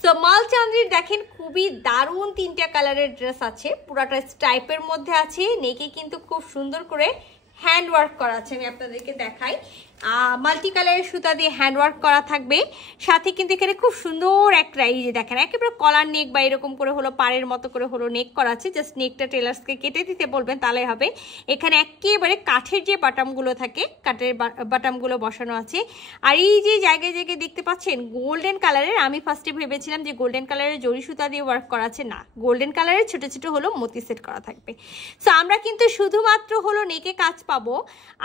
So মাল চান্দ্রির দেখেন খুবই দারুণ 3টা কালারের ড্রেস আছে, পুরাটা স্ট্রাইপের মধ্যে আছে, নেকে কিন্তু খুব সুন্দর করে হ্যান্ড ওয়ার্ক করা আছে। আমি আপনাদেরকে দেখাই, মাল্টি কালারের সুতা দিয়ে হ্যান্ড ওয়ার্ক করা থাকবে, সাথে কিন্তু এখানে খুব সুন্দর একটা এই যে দেখেন একেবারে কলার নেক বা এরকম করে হলো পাড়ের মতো করে হলো নেক করা আছে। জাস্ট নেকটা টেলার্সকে কেটে দিতে বলবেন তাহলে হবে। এখানে একেবারে কাঠের যে বাটামগুলো থাকে, কাঠের বাটামগুলো বসানো আছে। আর এই যে জায়গায় জায়গায় দেখতে পাচ্ছেন গোল্ডেন কালারের, আমি ফার্স্টে ভেবেছিলাম যে গোল্ডেন কালারের জরি সুতা দিয়ে ওয়ার্ক করা আছে, না, গোল্ডেন কালারের ছোট ছোট হলো মতি সেট করা থাকবে। সো আমরা কিন্তু শুধুমাত্র হলো নেকে কাজ পাবো।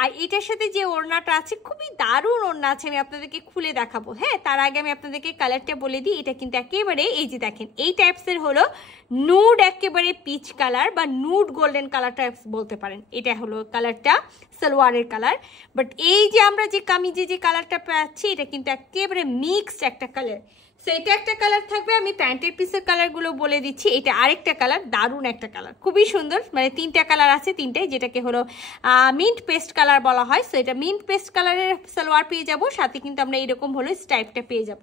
আর এটার সাথে যে ওড়নাটা আছে খুবই দারুণ ওড়না আছে, আমি আপনাদেরকে খুলে দেখাবো। হ্যাঁ, তার আগে আমি আপনাদেরকে কালারটা বলে দিই। এটা কিন্তু একেবারে এই যে দেখেন এই টাইপসের হলো নুড, একেবারে পিচ কালার বা নুড গোল্ডেন কালার টাইপস বলতে পারেন। এটা হলো কালারটা সালোয়ারের কালার। বাট এই যে আমরা যে কামিজে যে কালারটা পাচ্ছি এটা কিন্তু একেবারে মিক্সড একটা কালার। সো এটা একটা কালার থাকবে। আমি প্যান্টের পিসের কালারগুলো বলে দিচ্ছি। এটা আরেকটা কালার, দারুণ একটা কালার, খুবই সুন্দর। মানে 3টা কালার আছে, 3টাই, যেটাকে হলো মিন্ট পেস্ট কালার বলা হয়। সো এটা মিন্ট পেস্ট কালারের সালোয়ার পেয়ে যাব, সাথে কিন্তু আমরা এরকম হলো স্ট্রাইপটা পেয়ে যাব।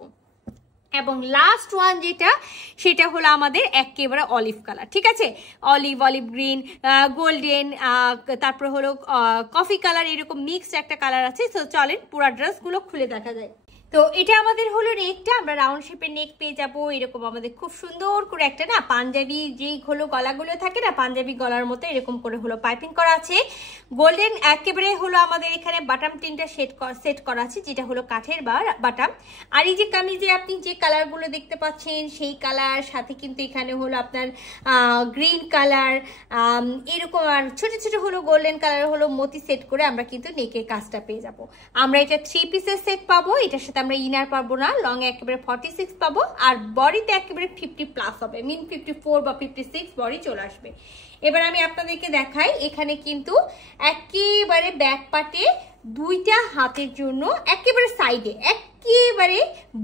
এবং লাস্ট ওয়ান যেটা, সেটা হলো আমাদের একেবারে অলিভ কালার। ঠিক আছে, অলিভ গ্রিন, গোল্ডেন, তারপরে হলো কফি কালার, এরকম মিক্সড একটা কালার আছে। সো চলেন পুরা ড্রেসগুলো খুলে দেখা যায়। তো এটা আমাদের হলো নেকটা, আমরা রাউন্ড শেপের নেক পেয়ে যাবো। এরকম আমাদের খুব সুন্দর করে একটা না পাঞ্জাবি যেই হলো গলাগুলো থাকে না, পাঞ্জাবি গলার মতো এরকম করে হলো পাইপিং করা আছে। গোল্ডেন একেবারে হলো আমাদের এখানে বাটাম 3টা সেট করা আছে, যেটা হলো কাঠের বাটাম। আর এই যে কামিজে আপনি যে কালারগুলো দেখতে পাচ্ছেন সেই কালার, সাথে কিন্তু এখানে হলো আপনার গ্রিন কালার, এরকম আর ছোট ছোট হলো গোল্ডেন কালার হলো মতি সেট করে আমরা কিন্তু নেকের কাজটা পেয়ে যাব। আমরা এটা 3 পিসের সেট পাবো। এটার সাথে আমরা ইনার পাবো না, লং একেবারে 46 পাবো, আর বডিতে একেবারে 50+ হবে, মিন 54 বা 56 বডি চলে আসবে। এবার আমি আপনাদেরকে দেখাই, এখানে কিন্তু একেবারে ব্যাক পার্টে 2টা হাতের জন্য একেবারে সাইডে, একেবারে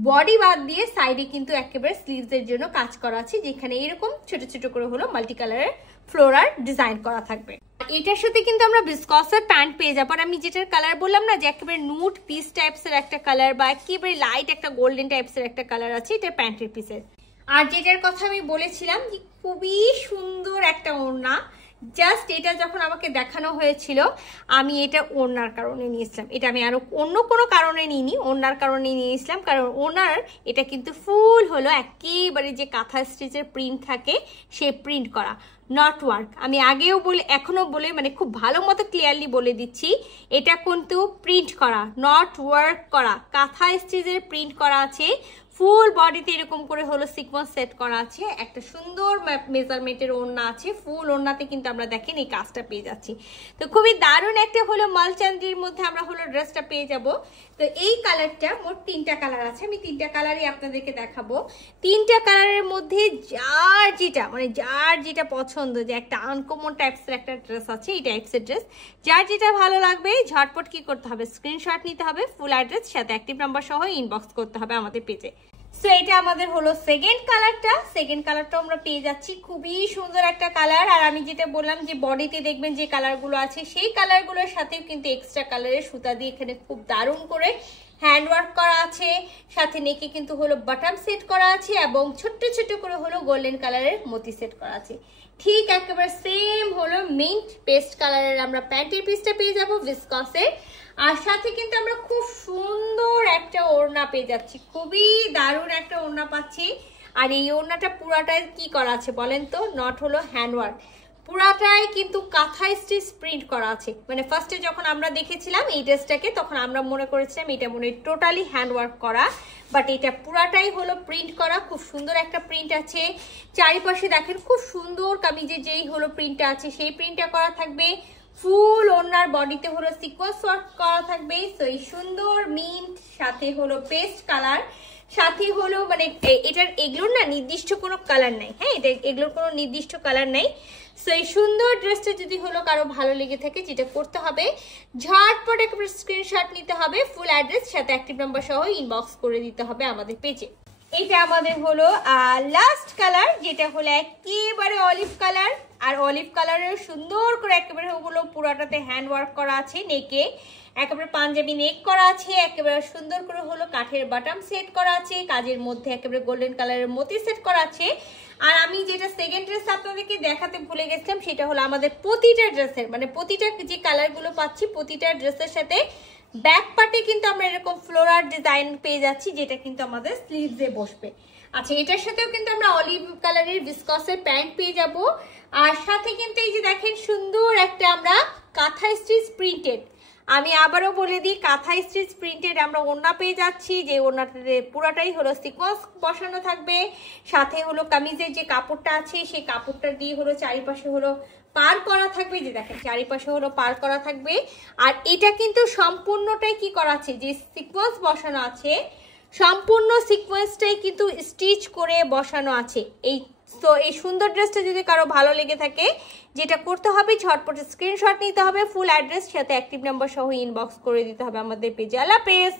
বডি বাদ দিয়ে সাইডে কিন্তু একেবারে স্লিভসের জন্য কাজ করা আছে, যেখানে এরকম ছোট ছোট করে হলো মাল্টি কালারের ফ্লোরাল ডিজাইন করা থাকবে। এটার সাথে কিন্তু আমরা ভিসকসের প্যান্ট পেয়ে যাবো। আর আমি যেটার কালার বললাম না যে একেবারে নুড পিস টাইপসের একটা কালার বা একেবারে লাইট একটা গোল্ডেন টাইপসের একটা কালার আছে, এটা প্যান্টের পিসের। আর যেটার কথা আমি বলেছিলাম যে খুবই সুন্দর একটা ওড়না, জাস্ট এটা যখন আমাকে দেখানো হয়েছিল আমি এটা ওড়নার কারণে নিয়েছিলাম। এটা আমি আরো অন্য কোনো কারণে নিইনি, ওড়নার কারণে নিয়েছিলাম। কারণ ওড়নার এটা কিন্তু ফুল হলো একেবারে যে কাঁথা স্টিচের প্রিন্ট থাকে সেই প্রিন্ট করা, নট ওয়ার্ক। আমি আগেও বলে এখনো বলে মানে খুব ভালো মতো ক্লিয়ারলি বলে দিচ্ছি, এটা কিন্তু প্রিন্ট করা, নট ওয়ার্ক করা, কাঁথা স্টিচের প্রিন্ট করা আছে। ফুল বডিতে এরকম করে হলো সিকোয়েন্স সেট করা আছে, একটা সুন্দর মেজারমেন্টের ওড়না আছে। ফুল ওড়নাতে কিন্তু আমরা দেখেন এই কাজটা পেয়ে যাচ্ছি। তো খুবই দারুণ একটা হলো মালচান্দ্রির মধ্যে আমরা হলো ড্রেসটা পেয়ে যাব। তো এই কালারটা মোট 3টা কালার আছে, আমি 3টা কালারই আপনাদেরকে দেখাবো। 3টা কালারের মধ্যে যার যেটা পছন্দ, যে একটা আনকমন টাইপসের একটা ড্রেস আছে, এই টাইপসের ড্রেস যার যেটা ভালো লাগবে ঝটপট কি করতে হবে, স্ক্রিনশট নিতে হবে, ফুল অ্যাড্রেস সাথে অ্যাক্টিভ নাম্বার সহ ইনবক্স করতে হবে আমাদের পেজে। সো এটা আমাদের হলো সেকেন্ড কালারটা আমরা পেয়ে যাচ্ছি, খুবই সুন্দর একটা কালার। আর আমি যেটা বললাম যে বডিতে দেখবেন যে কালারগুলো আছে সেই কালারগুলোর সাথেও কিন্তু এক্সট্রা কালারের সুতা দিয়ে এখানে খুব দারুণ করে হ্যান্ড ওয়ার্ক করা আছে, সাথে নেকে কিন্তু হলো বাটন সেট করা আছে এবং ছোট্ট ছোট্ট করে হলো গোল্ডেন কালারের মতি সেট করা আছে। ঠিক একেবারে সেম হলো মিন্ট পেস্ট কালারের আমরা প্যান্টের পিসটা পেয়ে যাবো ভিসকসের। আর সাথে কিন্তু আমরা খুব সুন্দর একটা ওড়না পেয়ে যাচ্ছি, খুবই দারুণ একটা ওড়না পাচ্ছি। আর এই ওড়নাটা পুরাটাই কি করা আছে বলেন তো, নট হলো হ্যান্ডওয়ার্ক, পুরাটাই কিন্তু কাঁথা স্টিচ প্রিন্ট করা আছে। মানে ফার্স্টে যখন আমরা দেখেছিলাম এই ড্রেসটাকে তখন আমরা মনে করেছিলাম এটা মনে হয় টোটালি হ্যান্ডওয়ার্ক করা, বাট এটা পুরাটাই হলো প্রিন্ট করা, খুব সুন্দর একটা প্রিন্ট আছে। চারিপাশে দেখেন খুব সুন্দর কামিজে যেই হলো প্রিন্টটা আছে সেই প্রিন্টটা করা থাকবে। ফুল ওনার বডিতে হলো সিকোয়েন্স ওয়ার্ক করা থাকবে। তো এই সুন্দর মিন্ট সাথে হলো পেস্ট কালার, সাথে হলো মানে এটার এগুলোর না নির্দিষ্ট কোনো কালার নাই, হ্যাঁ এটা এগুলোর কোনো নির্দিষ্ট কালার নাই। সো এই সুন্দর ড্রেসটা যদি হলো কারো ভালো লেগে থাকে যেটা করতে হবে ঝটপট একটা স্ক্রিনশট নিতে হবে, ফুল অ্যাড্রেস সাথে অ্যাক্টিভ নাম্বার সহ ইনবক্স করে দিতে হবে আমাদের পেজে। এটা আমাদের হলো লাস্ট কালার, যেটা হলো একেবারে অলিভ কালার, আর অলিভ কালারের সুন্দর করে একেবারে ওগুলো পুরাটাতে হ্যান্ড ওয়ার্ক করা আছে নেকে, একেবারে পাঞ্জাবি নেক করা আছে, একেবারে সুন্দর করে হলো কাঠের বাটাম সেট করা আছে, কাজের মধ্যে একেবারে গোল্ডেন কালারের মতি সেট করা আছে। আর আমি যেটা সেকেন্ড ড্রেস আপনাদেরকে দেখাতে ভুলে গেছিলাম সেটা হলো আমাদের প্রতিটা ড্রেসের, মানে প্রতিটা যে কালারগুলো পাচ্ছি প্রতিটা ড্রেসের সাথে ব্যাক পার্টে কিন্তু আমরা এরকম ফ্লোরাল ডিজাইন পেয়ে যাচ্ছি, যেটা কিন্তু আমাদের স্লিভসে বসবে। আচ্ছা, এটার সাথেও কিন্তু আমরা অলিভ কালারের ভিসকসের প্যান্ট পেয়ে যাব। আর সাথে কিন্তু এই যে দেখেন সুন্দর একটা আমরা কাঁথা স্টিচ প্রিন্টেড, আমি আবারও বলে দিই কাঁথা স্টিচ প্রিন্টেড আমরা ওড়না পেয়ে যাচ্ছি, যে ওড়নাটাতে পুরাটাই হলো সিকোয়েন্স বসানো থাকবে। সাথে হলো কামিজের যে কাপড়টা আছে সেই কাপড়টা দিয়ে হলো চারিপাশে হলো পার করা থাকবে, যে দেখেন চারিপাশে হলো পার করা থাকবে। আর এটা কিন্তু সম্পূর্ণটাই কি করা আছে, যে সিকোয়েন্স বসানো আছে, সম্পূর্ণ সিকোয়েন্সটাই কিন্তু স্টিচ করে বসানো আছে। তো এই সুন্দর ড্রেসটা যদি কারো ভালো লেগে থাকে, যেটা করতে হবে ঝটপট স্ক্রিনশট নিতে হবে, ফুল অ্যাড্রেস সাথে অ্যাক্টিভ নাম্বার সহ ইনবক্স করে দিতে হবে আমাদের পেজে। আল্লাহ হাফেজ।